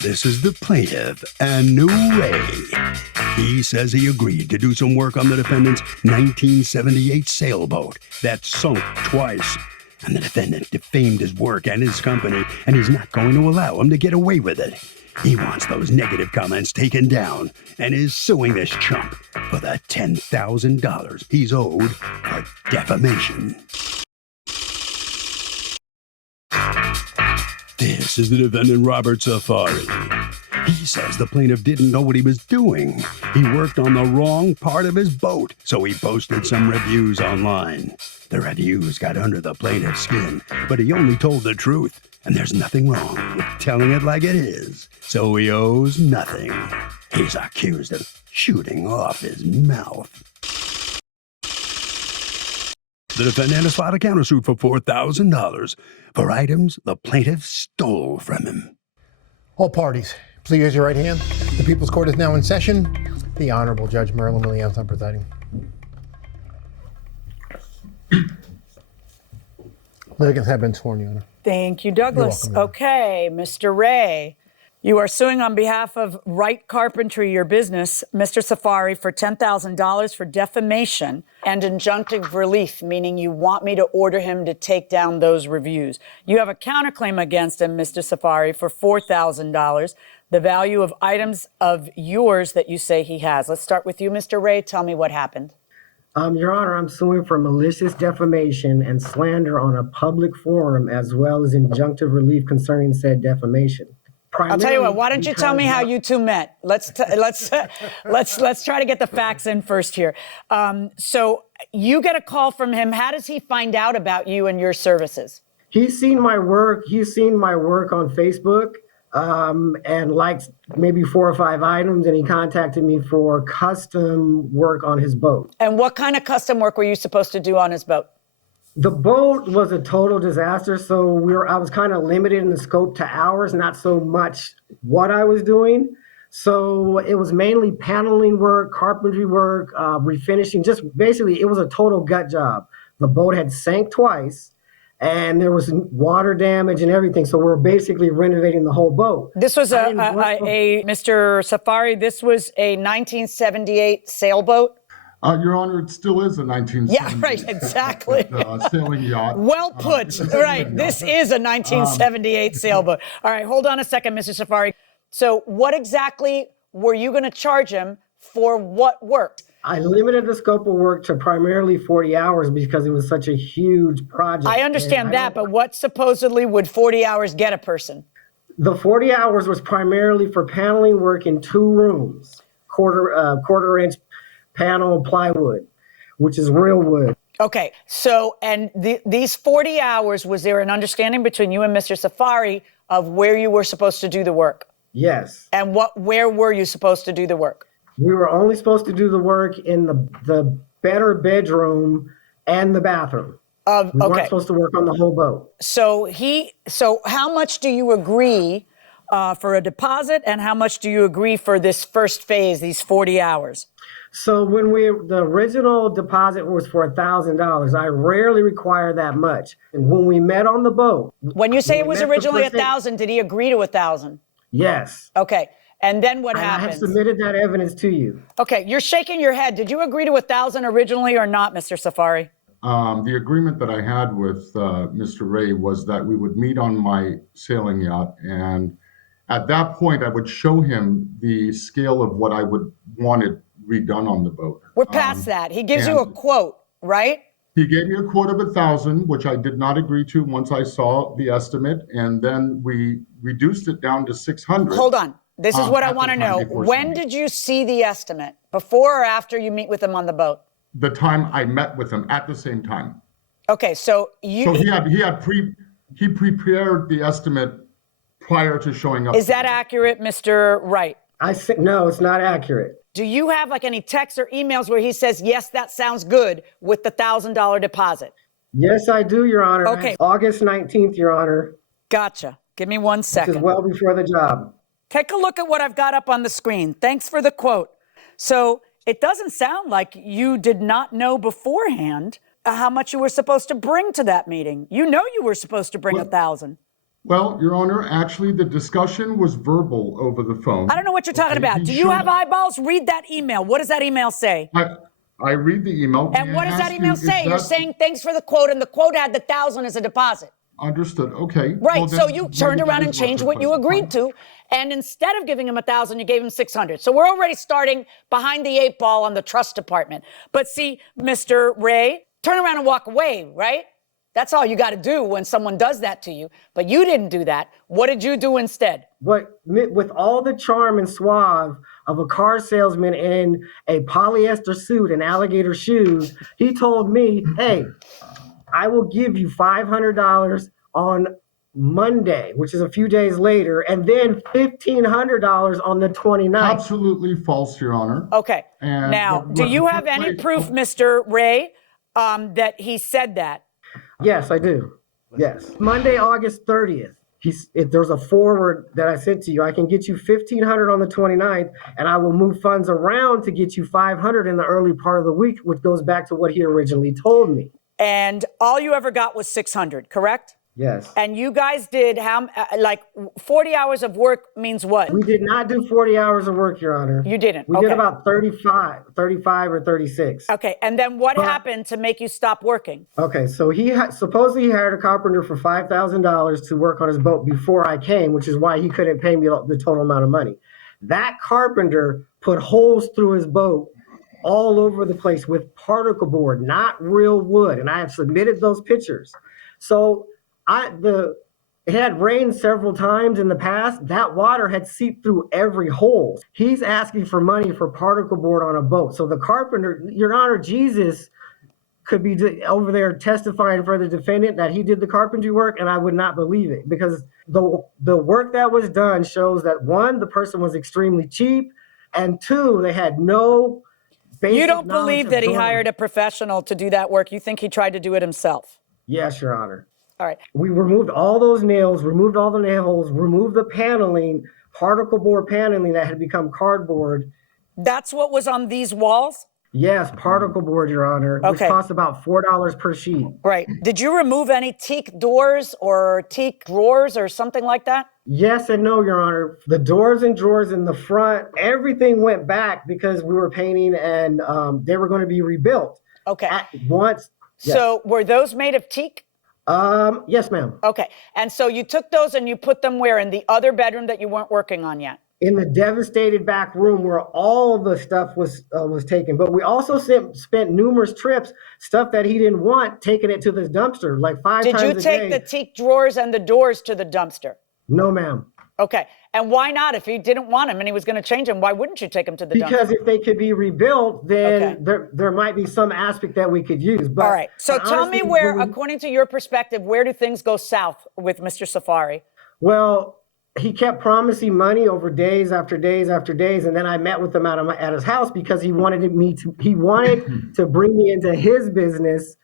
This is the plaintiff, and New Ray. He says he agreed to do some work on the defendant's 1978 sailboat that sunk twice. And the defendant defamed his work and his company, and he's not going to allow him to get away with it. He wants those negative comments taken down and is suing this chump for the $10,000 he's owed for defamation. This is the defendant, Robert Safari. He says the plaintiff didn't know what he was doing. He worked on the wrong part of his boat, so he posted some reviews online. The reviews got under the plaintiff's skin, but he only told the truth, and there's nothing wrong with telling it like it is, so he owes nothing. He's accused of shooting off his mouth. The defendant has filed a countersuit for $4,000 for items the plaintiff stole from him. All parties, please raise your right hand. The People's Court is now in session. The Honorable Judge Merlin Williamson presiding. Litigants have been sworn, Your Honor. Thank you, Douglas. You're welcome, Okay, Mr. Ray, you are suing on behalf of Wright Carpentry, your business, Mr. Safari, for $10,000 for defamation and injunctive relief, meaning you want me to order him to take down those reviews. You have a counterclaim against him, Mr. Safari, for $4,000, the value of items of yours that you say he has. Let's start with you, Mr. Ray. Tell me what happened. Your Honor, I'm suing for malicious defamation and slander on a public forum, as well as injunctive relief concerning said defamation. I'll tell you what. Why don't you tell me how you two met? Let's try to get the facts in first here. So you get a call from him. How does he find out about you and your services? He's seen my work. He's seen my work on Facebook and liked maybe 4 or 5 items, and he contacted me for custom work on his boat. And what kind of custom work were you supposed to do on his boat? The boat was a total disaster, so I was kind of limited in the scope to hours, not so much what I was doing. So it was mainly paneling work, carpentry work, refinishing, just basically it was a total gut job. The boat had sank twice, and there was water damage and everything, so we're basically renovating the whole boat. This was Mr. Safari, this was a 1978 sailboat? Your Honor, it still is a 1978. Yeah, right, exactly. Sailing yacht. Well put. Right. This is a 1978 sailboat. All right, hold on a second, Mr. Safari. So what exactly were you going to charge him for what work? I limited the scope of work to primarily 40 hours because it was such a huge project. I understand that, but what supposedly would 40 hours get a person? The 40 hours was primarily for paneling work in 2 rooms, quarter-inch panel plywood, which is real wood. Okay, so, and these 40 hours, was there an understanding between you and Mr. Safari of where you were supposed to do the work? Yes. And where were you supposed to do the work? We were only supposed to do the work in the better bedroom and the bathroom. We weren't supposed to work on the whole boat. So how much do you agree for a deposit, and how much do you agree for this first phase, these 40 hours? So the original deposit was for $1,000. I rarely require that much. And when we met on the boat. When you say it was originally $1,000, did he agree to $1,000? Yes. Okay. And then what happened? I have submitted that evidence to you. Okay. You're shaking your head. Did you agree to $1,000 originally or not, Mr. Safari? The agreement that I had with Mr. Ray was that we would meet on my sailing yacht, and at that point I would show him the scale of what I would want it redone on the boat. We're past that. He gives you a quote, right? He gave me a quote of 1,000, which I did not agree to once I saw the estimate, and then we reduced it down to 600. Hold on. This is what I want to know. When did you see the estimate? Before or after you meet with him on the boat? The time I met with him, at the same time. Okay, so he prepared the estimate prior to showing up. Is that accurate, Mr. Wright? No, it's not accurate. Do you have like any texts or emails where he says, yes, that sounds good with the $1,000 deposit? Yes, I do, Your Honor. Okay. August 19th, Your Honor. Gotcha. Give me 1 second. This is well before the job. Take a look at what I've got up on the screen. Thanks for the quote. So it doesn't sound like you did not know beforehand how much you were supposed to bring to that meeting. You know you were supposed to bring $1,000. Well, Your Honor, actually, the discussion was verbal over the phone. I don't know what you're talking about. Do you have eyeballs? Read that email. What does that email say? I read the email. And what does that email say? You're that saying thanks for the quote, and the quote had the 1,000 as a deposit. understood? Okay. Right. Well, So then you maybe turned that around is and changed what you requested. agreed to. And instead of giving him 1,000, you gave him 600. So we're already starting behind the 8 ball on the trust department. But see, Mr. Ray, turn around and walk away, right? That's all you got to do when someone does that to you. But you didn't do that. What did you do instead? But with all the charm and suave of a car salesman in a polyester suit and alligator shoes, he told me, hey, I will give you $500 on Monday, which is a few days later, and then $1,500 on the 29th. Absolutely false, Your Honor. Okay. And Now, do you have any proof, Mr. Ray, that he said that? Yes, I do. Yes. Monday, August 30th. If there's a forward that I sent to you, I can get you $1,500 on the 29th, and I will move funds around to get you $500 in the early part of the week, which goes back to what he originally told me. And all you ever got was 600, correct? Yes. And you guys did like 40 hours of work means what? We did not do 40 hours of work, Your Honor. You didn't? We did about 35 or 36. Okay, and then what happened to make you stop working? Okay, so he supposedly he hired a carpenter for $5,000 to work on his boat before I came, which is why he couldn't pay me the total amount of money. That carpenter put holes through his boat all over the place with particle board, not real wood, and I have submitted those pictures. So it had rained several times in the past. That water had seeped through every hole. He's asking for money for particle board on a boat. So the carpenter, Your Honor, Jesus could be over there testifying for the defendant that he did the carpentry work, and I would not believe it because the work that was done shows that, one, the person was extremely cheap, and two, they had no basic You don't knowledge believe of that he drawing. hired a professional to do that work. You think he tried to do it himself? Yes, Your Honor. All right. We removed all those nails, removed all the nail holes, removed the paneling, particle board paneling that had become cardboard. That's what was on these walls? Yes, particle board, Your Honor, which Okay. costs about $4 per sheet. Right. Did you remove any teak doors or teak drawers or something like that? Yes and no, Your Honor. The doors and drawers in the front, everything went back because we were painting and they were going to be rebuilt. Okay. At once. Yes. So were those made of teak? Yes, ma'am. Okay. And so you took those and you put them where? In the other bedroom that you weren't working on yet? In the devastated back room where all the stuff was taken. But we also spent numerous trips, stuff that he didn't want, taking it to this dumpster like 5 Did times you a day. take the teak drawers and the doors to the dumpster? No, ma'am. Okay. And why not? If he didn't want him and he was going to change them, why wouldn't you take him to the dumpster? Because if they could be rebuilt, then Okay. there might be some aspect that we could use. But All right. So but tell me honestly, where, when we- according to your perspective, where do things go south with Mr. Safari? Well, he kept promising money over days after days after days, and then I met with him at his house because he wanted to bring me into his business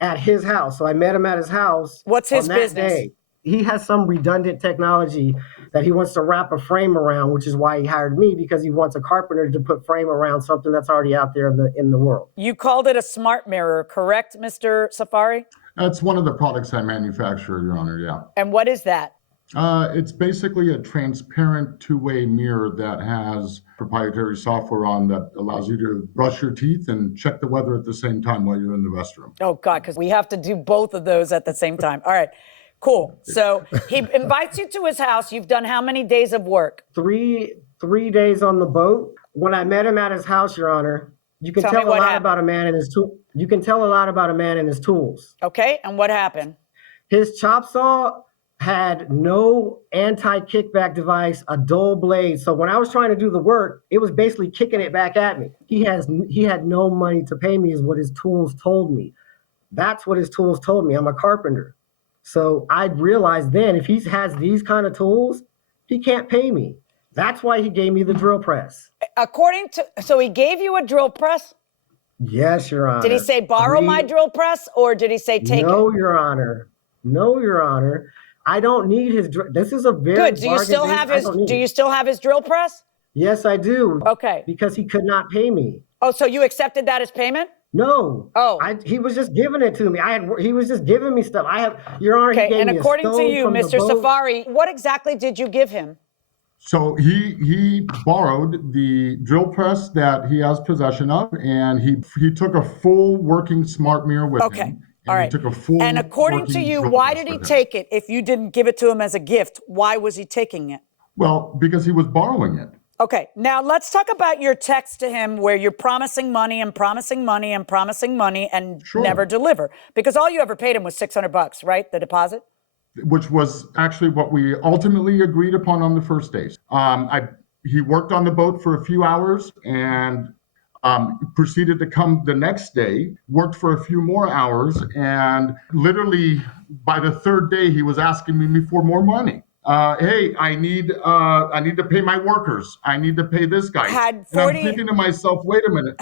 at his house. So I met him at his house. What's his on that business? day. He has some redundant technology that he wants to wrap a frame around, which is why he hired me, because he wants a carpenter to put frame around something that's already out there in the world. You called it a smart mirror, correct, Mr. Safari? That's one of the products I manufacture, Your Honor, yeah. And what is that? It's basically a transparent two-way mirror that has proprietary software on that allows you to brush your teeth and check the weather at the same time while you're in the restroom. Oh, God, because we have to do both of those at the same time. All right, cool. So he invites you to his house. You've done how many days of work? Three days on the boat. When I met him at his house, Your Honor, you can Tell tell me a what lot happened. about a man and his tool. You can tell a lot about a man and his tools. Okay, and what happened? His chop saw had no anti-kickback device, a dull blade. So when I was trying to do the work, it was basically kicking it back at me. He had no money to pay me is what his tools told me. That's what his tools told me. I'm a carpenter. So I realized then if he has these kind of tools, he can't pay me. That's why he gave me the drill press. So he gave you a drill press? Yes, Your Honor. Did he say borrow my drill press or did he say take it? No, Your Honor. No, Your Honor. I don't need his drill. This is a very Good. Do you still bargain-based- have I his? don't need Do it. you still have his drill press? Yes, I do. Okay. Because he could not pay me. Oh, so you accepted that as payment? No. Oh. He was just giving it to me. He was just giving me stuff. Your Honor, he Okay, gave and me a according to stove you, from the Mr. boat. Safari, what exactly did you give him? So he borrowed the drill press that he has possession of, and he took a full working smart mirror with Okay. him. All And right. he took a full And according to working you, drill why press did he with him. take it if you didn't give it to him as a gift? Why was he taking it? Well, because he was borrowing it. Okay, now let's talk about your text to him where you're promising money and promising money and promising money and Sure. never deliver. Because all you ever paid him was $600, right? The deposit? Which was actually what we ultimately agreed upon on the first day. He worked on the boat for a few hours and proceeded to come the next day, worked for a few more hours, and literally by the third day, he was asking me for more money. Hey, I need to pay my workers. I need to pay this guy. Had And I'm 40 thinking to myself, wait a minute.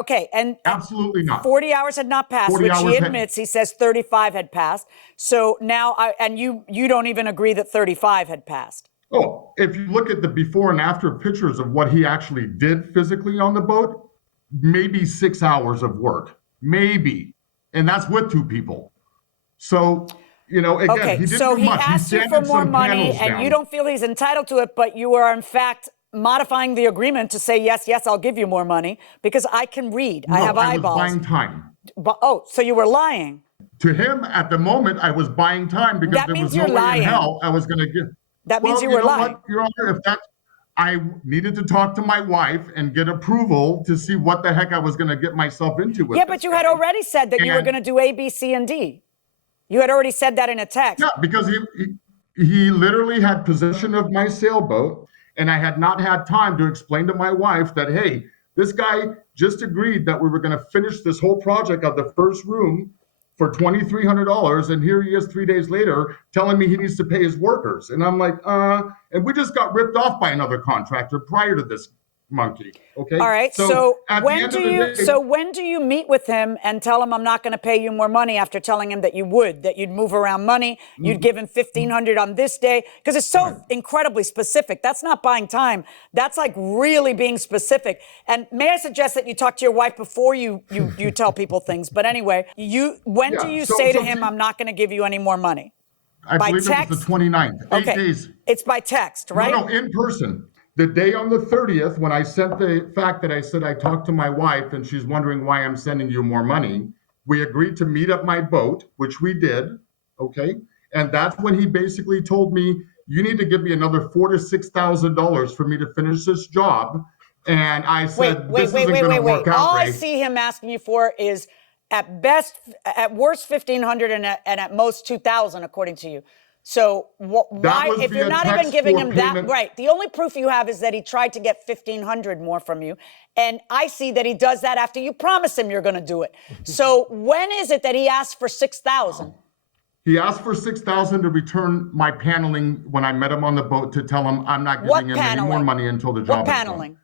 Okay, and Absolutely not. 40 hours had not passed, 40 which he hours had- admits. He says 35 had passed. So now, and you don't even agree that 35 had passed. Oh, if you look at the before and after pictures of what he actually did physically on the boat, maybe 6 hours of work, maybe. And that's with two people. So, again, Okay, he didn't so do he much. asked you for sanded more some money panels and down. you don't feel he's entitled to it, but you are in fact modifying the agreement to say, yes, I'll give you more money because I can read. I have eyeballs. I was buying time. So you were lying. To him, at the moment, I was buying time because That there means was no you're way lying. in hell I was going to give. That means you Well, were know lying. what, Your Honor, I needed to talk to my wife and get approval to see what the heck I was going to get myself into with Yeah, this but you guy. had already said that you were And- going to do A, B, C, and D. You had already said that in a text. Yeah, because he literally had possession of my sailboat, and I had not had time to explain to my wife that, hey, this guy just agreed that we were going to finish this whole project of the first room for $2,300, and here he is 3 days later telling me he needs to pay his workers. And I'm like, and we just got ripped off by another contractor prior to this monkey. Okay. All right. So at the when end do of the you day- when do you meet with him and tell him I'm not going to pay you more money after telling him that you'd move around money, you'd give him $1,500 on this day? Because it's so incredibly specific. That's not buying time. That's like really being specific. And may I suggest that you talk to your wife before you tell people things? But anyway, when do you say to him, I'm not going to give you any more money? I by believe text? it was the 29th. 8 days. It's by text, right? No, in person. The day on the 30th, when I sent the fact that I said I talked to my wife and she's wondering why I'm sending you more money, we agreed to meet up my boat, which we did, okay? And that's when he basically told me, you need to give me another $4,000 to $6,000 for me to finish this job. And I said, this isn't going to work out, All I Ray. see him asking you for is at worst $1,500 and at most $2,000, according to you. So why, was if you're via not even text giving for him that, payment. right? The only proof you have is that he tried to get $1,500 more from you, and I see that he does that after you promise him you're going to do it. So when is it that he asked for $6,000? He asked for $6,000 to return my paneling when I met him on the boat to tell him I'm not giving him any more money until the job What is paneling? done.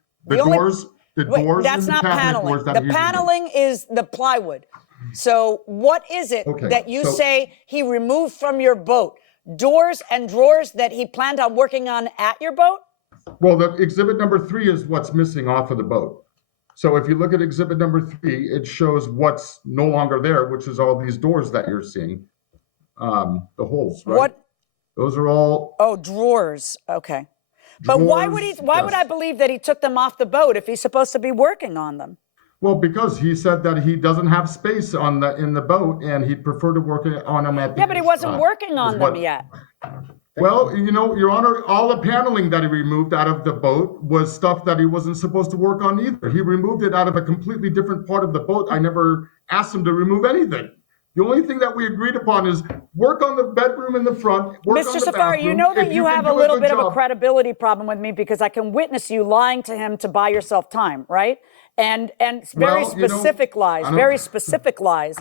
The doors That's and the not cabinet paneling. doors that The he removed. paneling is the plywood. So what is it that you say he removed from your boat? Doors and drawers that he planned on working on at your boat? Well, the exhibit number 3 is what's missing off of the boat. So if you look at exhibit number 3, it shows what's no longer there, which is all these doors that you're seeing, the holes, right? What? Those are all. Oh, drawers. Okay. But why would he? Why would I believe that he took them off the boat if he's supposed to be working on them? Well, because he said that he doesn't have space in the boat, and he'd prefer to work on them at the. Yeah, but he wasn't working on them yet. Well, Your Honor, all the paneling that he removed out of the boat was stuff that he wasn't supposed to work on either. He removed it out of a completely different part of the boat. I never asked him to remove anything. The only thing that we agreed upon is work on the bedroom in the front. Mr. Safari, you know that you have a little bit of a credibility problem with me because I can witness you lying to him to buy yourself time, right? And very specific lies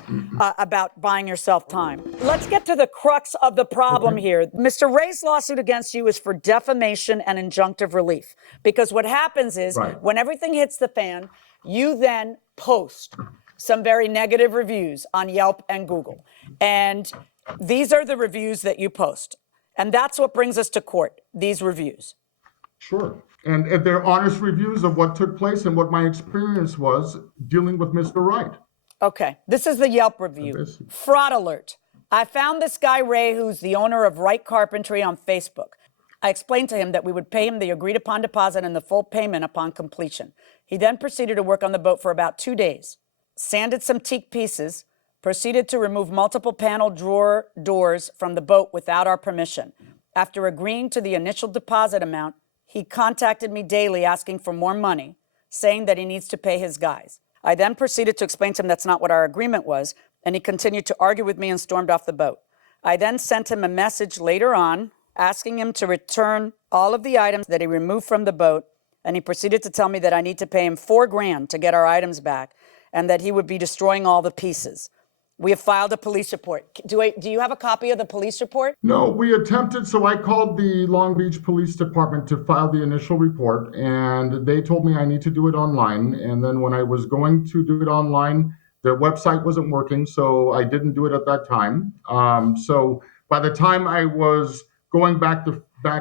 about buying yourself time. Let's get to the crux of the problem here. Mr. Ray's lawsuit against you is for defamation and injunctive relief. Because what happens is when everything hits the fan, you then post some very negative reviews on Yelp and Google. And these are the reviews that you post. And that's what brings us to court, these reviews. Sure. And if they're honest reviews of what took place and what my experience was dealing with Mr. Wright. Okay, this is the Yelp review. Fraud alert. I found this guy, Ray, who's the owner of Right Carpentry on Facebook. I explained to him that we would pay him the agreed upon deposit and the full payment upon completion. He then proceeded to work on the boat for about 2 days, sanded some teak pieces, proceeded to remove multiple panel drawer doors from the boat without our permission. After agreeing to the initial deposit amount, he contacted me daily asking for more money, saying that he needs to pay his guys. I then proceeded to explain to him that's not what our agreement was, and he continued to argue with me and stormed off the boat. I then sent him a message later on asking him to return all of the items that he removed from the boat, and he proceeded to tell me that I need to pay him $4,000 to get our items back and that he would be destroying all the pieces. We have filed a police report. Do you have a copy of the police report? No, we attempted. So I called the Long Beach Police Department to file the initial report, and they told me I need to do it online. And then when I was going to do it online, their website wasn't working, so I didn't do it at that time. So by the time I was going back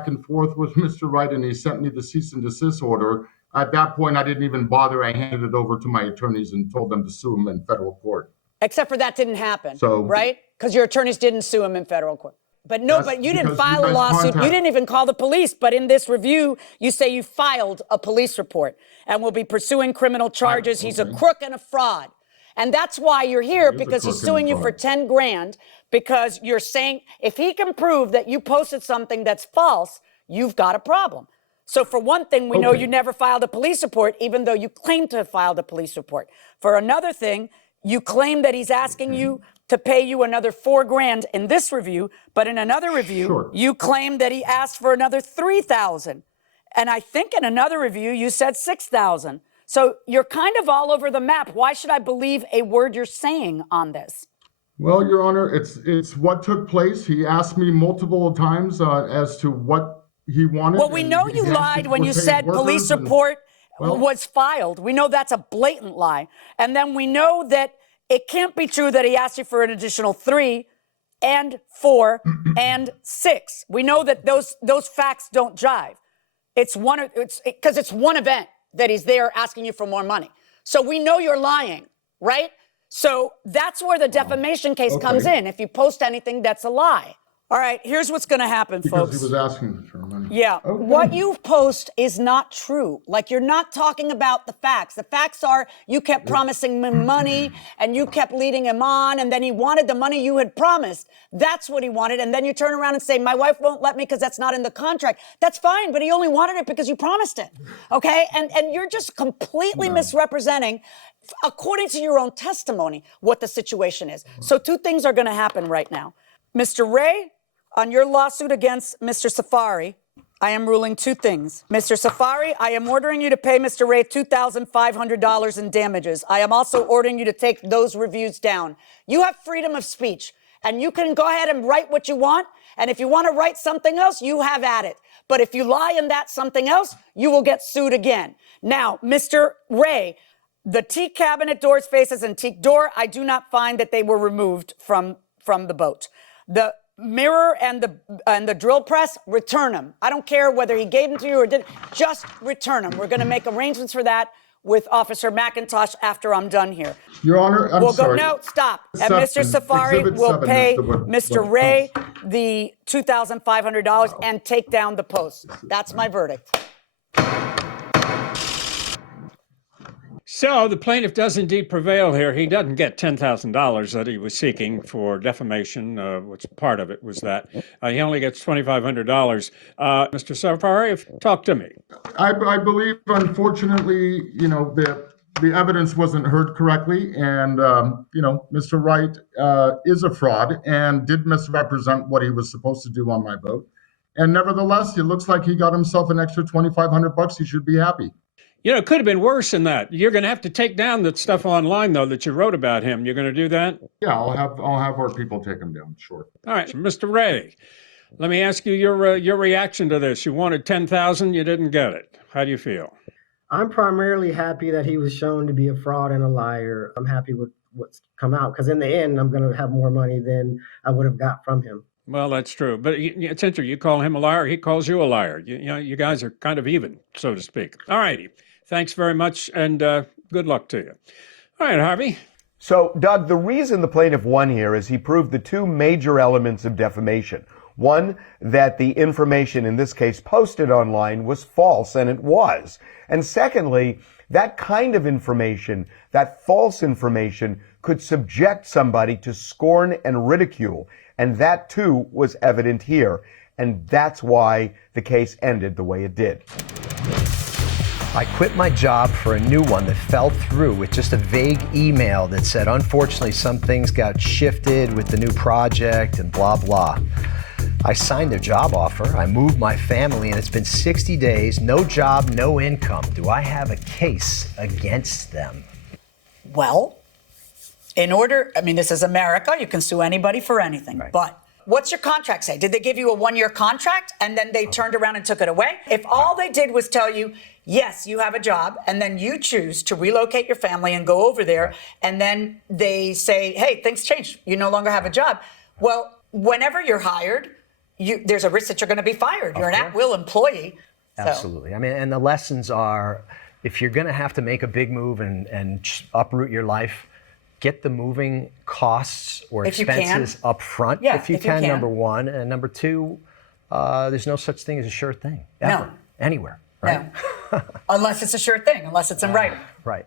and forth with Mr. Wright, and he sent me the cease and desist order, at that point I didn't even bother. I handed it over to my attorneys and told them to sue him in federal court. Except for that didn't happen, So, right? Because your attorneys didn't sue him in federal court. But no, but you didn't file a lawsuit. You didn't even call the police. But in this review, you say you filed a police report and will be pursuing criminal charges. He's a crook and a fraud. And that's why you're here, because he's suing you for $10,000, because you're saying if he can prove that you posted something that's false, you've got a problem. So for one thing, we know you never filed a police report, even though you claim to have filed a police report. For another thing, you claim that he's asking you to pay you another $4,000 in this review, but in another review, you claim that he asked for another $3,000. And I think in another review, you said $6,000. So you're kind of all over the map. Why should I believe a word you're saying on this? Well, Your Honor, it's what took place. He asked me multiple times as to what he wanted. Well, we know you lied when you said police report was filed. We know that's a blatant lie. And then we know that it can't be true that he asked you for an additional 3 and 4 and 6. We know that those facts don't jive. It's because it's one event that he's there asking you for more money. So we know you're lying, right? So that's where the defamation case comes in. If you post anything that's a lie. All right, here's what's going to happen, folks. Because he was asking for money. Yeah. What you post is not true. Like, you're not talking about the facts. The facts are you kept promising him money and you kept leading him on, and then he wanted the money you had promised. That's what he wanted. And then you turn around and say, my wife won't let me because that's not in the contract. That's fine, but he only wanted it because you promised it. Okay? And you're just completely misrepresenting, according to your own testimony, what the situation is. So 2 things are going to happen right now. Mr. Ray, on your lawsuit against Mr. Safari, I am ruling 2 things. Mr. Safari, I am ordering you to pay Mr. Ray $2,500 in damages. I am also ordering you to take those reviews down. You have freedom of speech, and you can go ahead and write what you want, and if you want to write something else, you have at it. But if you lie in that something else, you will get sued again. Now, Mr. Ray, the teak cabinet doors, faces, and teak door, I do not find that they were removed from the boat. The mirror and the drill press, return them. I don't care whether he gave them to you or didn't. Just return them. We're going to make arrangements for that with Officer McIntosh after I'm done here. Your Honor, I'm sorry. No, stop. And Mr. Safari will pay Mr. Ray the $2,500 and take down the posts. That's my verdict. So the plaintiff does indeed prevail here. He doesn't get $10,000 that he was seeking for defamation, which part of it was that. He only gets $2,500. Mr. Safari, talk to me. I believe, unfortunately, the evidence wasn't heard correctly, and Mr. Wright is a fraud and did misrepresent what he was supposed to do on my boat. And nevertheless, it looks like he got himself an extra $2,500. He should be happy. It could have been worse than that. You're going to have to take down that stuff online, though, that you wrote about him. You're going to do that? Yeah, I'll have our people take him down. Sure. All right, Mr. Ray, let me ask you your reaction to this. You wanted $10,000, you didn't get it. How do you feel? I'm primarily happy that he was shown to be a fraud and a liar. I'm happy with what's come out, because in the end, I'm going to have more money than I would have got from him. Well, that's true. But it's interesting. You call him a liar, he calls you a liar. You guys are kind of even, so to speak. All righty. Thanks very much, and good luck to you. All right, Harvey. So, Doug, the reason the plaintiff won here is he proved the two major elements of defamation. One, that the information in this case posted online was false, and it was. And secondly, that kind of information, that false information, could subject somebody to scorn and ridicule. And that too was evident here. And that's why the case ended the way it did. I quit my job for a new one that fell through with just a vague email that said, unfortunately, some things got shifted with the new project and blah, blah. I signed their job offer, I moved my family, and it's been 60 days, no job, no income. Do I have a case against them? Well, this is America, you can sue anybody for anything, Right. But what's your contract say? Did they give you a 1-year contract and then they turned around and took it away? If all they did was tell you, yes, you have a job, and then you choose to relocate your family and go over there, and then they say, hey, things changed, you no longer have a job. Well, whenever you're hired, there's a risk that you're going to be fired. You're an at-will employee. So. Absolutely. And the lessons are, if you're going to have to make a big move and uproot your life, get the moving costs or expenses up front, if you can, number one. And number two, there's no such thing as a sure thing, ever, anywhere, right? No. Unless it's a sure thing, unless it's in writing. Right.